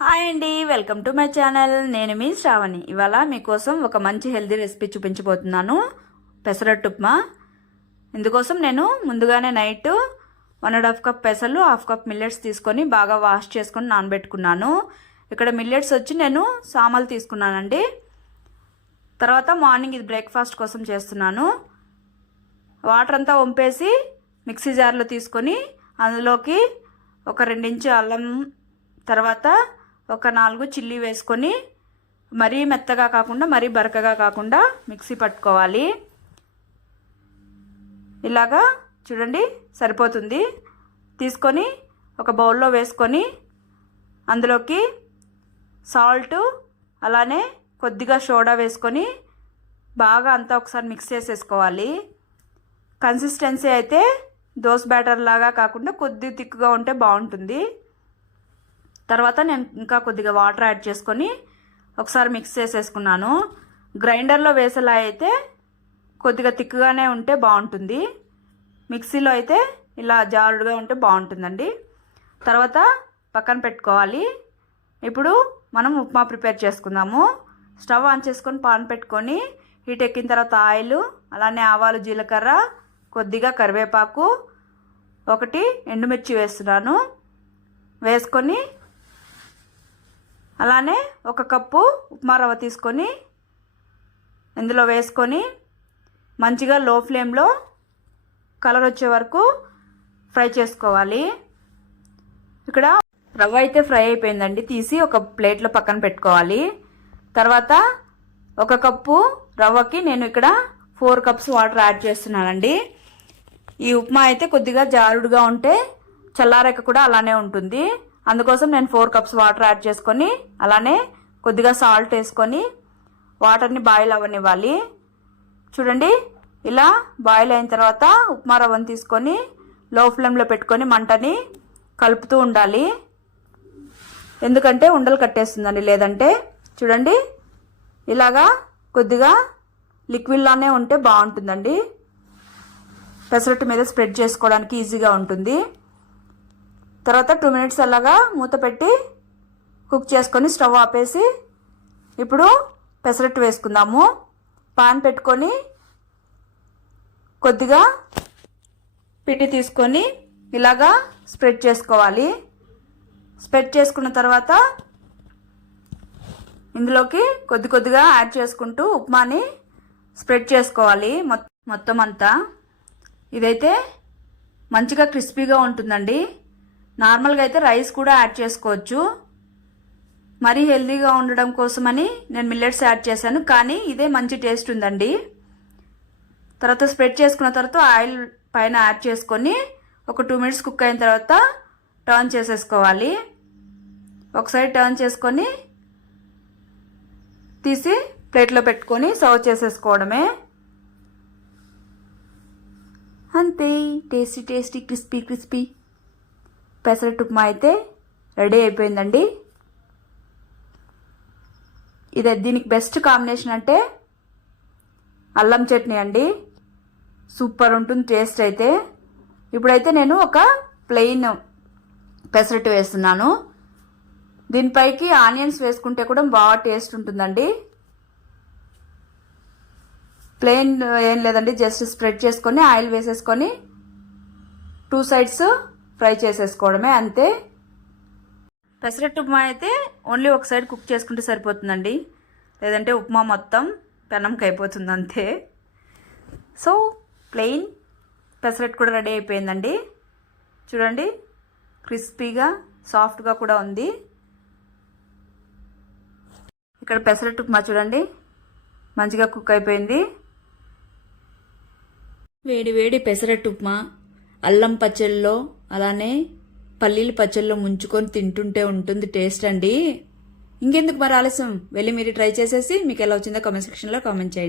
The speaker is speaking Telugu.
హాయ్ అండి, వెల్కమ్ టు మై ఛానల్. నేను మీ శ్రావణి. ఇవాళ మీకోసం ఒక మంచి హెల్తీ రెసిపీ చూపించబోతున్నాను, పెసరట్టు ఉప్మా. ఇందుకోసం నేను ముందుగానే నైట్ 1.5 కప్ పెసలు, 1/2 కప్ మిల్లెట్స్ తీసుకొని బాగా వాష్ చేసుకొని నానబెట్టుకున్నాను. ఇక్కడ మిల్లెట్స్ వచ్చి నేను సామలు తీసుకున్నానండి. తర్వాత మార్నింగ్ ఇది బ్రేక్ఫాస్ట్ కోసం చేస్తున్నాను. వాటర్ అంతా వంపేసి మిక్సీ జార్లో తీసుకొని అందులోకి ఒక 2 ఇంచు అల్లం, తర్వాత ఒక 4 చిల్లీ వేసుకొని మరీ మెత్తగా కాకుండా మరీ బరకగా కాకుండా మిక్సీ పట్టుకోవాలి. ఇలాగా చూడండి సరిపోతుంది. తీసుకొని ఒక బౌల్లో వేసుకొని అందులోకి సాల్ట్, అలానే కొద్దిగా సోడా వేసుకొని బాగా అంతా ఒకసారి మిక్స్ చేసేసుకోవాలి. కన్సిస్టెన్సీ అయితే దోస బ్యాటర్ లాగా కాకుండా కొద్దిగా థిక్గా ఉంటే బాగుంటుంది. తర్వాత నేను ఇంకా కొద్దిగా వాటర్ యాడ్ చేసుకొని ఒకసారి మిక్స్ చేసేసుకున్నాను. గ్రైండర్లో వేసేలా అయితే కొద్దిగా థిక్గానే ఉంటే బాగుంటుంది, మిక్సీలో అయితే ఇలా జారుడుగా ఉంటే బాగుంటుందండి. తర్వాత పక్కన పెట్టుకోవాలి. ఇప్పుడు మనం ఉప్మా ప్రిపేర్ చేసుకుందాము. స్టవ్ ఆన్ చేసుకొని పాన్ పెట్టుకొని హీట్ ఎక్కిన తర్వాత ఆయిల్, అలానే ఆవాలు, జీలకర్ర, కొద్దిగా కరివేపాకు, 1 ఎండుమిర్చి వేస్తున్నాను. వేసుకొని అలానే 1 కప్పు ఉప్మా రవ్వ తీసుకొని ఇందులో వేసుకొని మంచిగా లో ఫ్లేమ్లో కలర్ వచ్చే వరకు ఫ్రై చేసుకోవాలి. ఇక్కడ రవ్వ అయితే ఫ్రై అయిపోయిందండి, తీసి ఒక ప్లేట్లో పక్కన పెట్టుకోవాలి. తర్వాత 1 కప్పు రవ్వకి నేను ఇక్కడ 4 కప్స్ వాటర్ యాడ్ చేస్తున్నానండి. ఈ ఉప్మా అయితే కొద్దిగా జారుడుగా ఉంటే చల్లారాక కూడా అలానే ఉంటుంది. అందుకోసం నేను 4 కప్స్ వాటర్ యాడ్ చేసుకొని అలానే కొద్దిగా సాల్ట్ వేసుకొని వాటర్ని బాయిల్ అవ్వనివ్వాలి. చూడండి ఇలా బాయిల్ అయిన తర్వాత ఉప్మా రవ్వను తీసుకొని లో ఫ్లేమ్లో పెట్టుకొని మంటని కలుపుతూ ఉండాలి. ఎందుకంటే ఉండలు కట్టేస్తుందండి లేదంటే. చూడండి ఇలాగా కొద్దిగా లిక్విడ్లానే ఉంటే బాగుంటుందండి, పెసరట్టు మీద స్ప్రెడ్ చేసుకోవడానికి ఈజీగా ఉంటుంది. తర్వాత 2 మినిట్స్ అలాగా మూత పెట్టి కుక్ చేసుకొని స్టవ్ ఆపేసి ఇప్పుడు పెసరట్టు వేసుకుందాము. పాన్ పెట్టుకొని కొద్దిగా పిండి తీసుకొని ఇలాగా స్ప్రెడ్ చేసుకోవాలి. స్ప్రెడ్ చేసుకున్న తర్వాత ఇందులోకి కొద్దిగా యాడ్ చేసుకుంటూ ఉప్మాని స్ప్రెడ్ చేసుకోవాలి మొత్తం అంతా. ఇదైతే మంచిగా క్రిస్పీగా ఉంటుందండి. నార్మల్గా అయితే రైస్ కూడా యాడ్ చేసుకోవచ్చు. మరీ హెల్తీగా ఉండడం కోసమని నేను మిల్లెట్స్ యాడ్ చేశాను, కానీ ఇదే మంచి టేస్ట్ ఉందండి. తర్వాత స్ప్రెడ్ చేసుకున్న తర్వాత ఆయిల్ పైన యాడ్ చేసుకొని ఒక 2 మినిట్స్ కుక్ అయిన తర్వాత టర్న్ చేసేసుకోవాలి. ఒకసారి టర్న్ చేసుకొని తీసి ప్లేట్లో పెట్టుకొని సర్వ్ చేసేసుకోవడమే. అంతే, tasty tasty crispy pesarattu upma అయితే రెడీ అయిపోయిందండి. దీనికి బెస్ట్ కాంబినేషన్ అంటే అల్లం చట్నీ అండి. సూపర్ ఉంటుంది టేస్ట్ అయితే. ఇప్పుడైతే నేను ఒక ప్లెయిన్ పెసరట్టు వేస్తున్నాను. దీనిపైకి ఆనియన్స్ వేసుకుంటే కూడా బాగా టేస్ట్ ఉంటుందండి. ప్లెయిన్ ఏం లేదండి, జస్ట్ స్ప్రెడ్ చేసుకొని ఆయిల్ వేసేసుకొని 2 సైడ్స్ ఫ్రై చేసేసుకోవడమే, అంతే. పెసరట్టు ఉప్మా అయితే ఓన్లీ ఒక సైడ్ కుక్ చేసుకుంటే సరిపోతుందండి, లేదంటే ఉప్మా మొత్తం పెనంకి అయిపోతుంది అంతే. సో ప్లెయిన్ పెసరట్టు కూడా రెడీ అయిపోయిందండి. చూడండి క్రిస్పీగా సాఫ్ట్గా కూడా ఉంది. ఇక్కడ పెసరట్టు ఉప్మా చూడండి మంచిగా కుక్ అయిపోయింది. వేడి వేడి పెసరట్టు ఉప్మా అల్లం పచ్చళ్ళలో, అలానే పల్లీల పచ్చళ్ళలో ముంచుకొని తింటుంటే ఉంటుంది టేస్ట్ అండి. ఇంకెందుకు మరి ఆలస్యం, వెళ్ళి మీరు ట్రై చేసేసి మీకు ఎలా వచ్చిందో కామెంట్ సెక్షన్లో కామెంట్ చేయండి.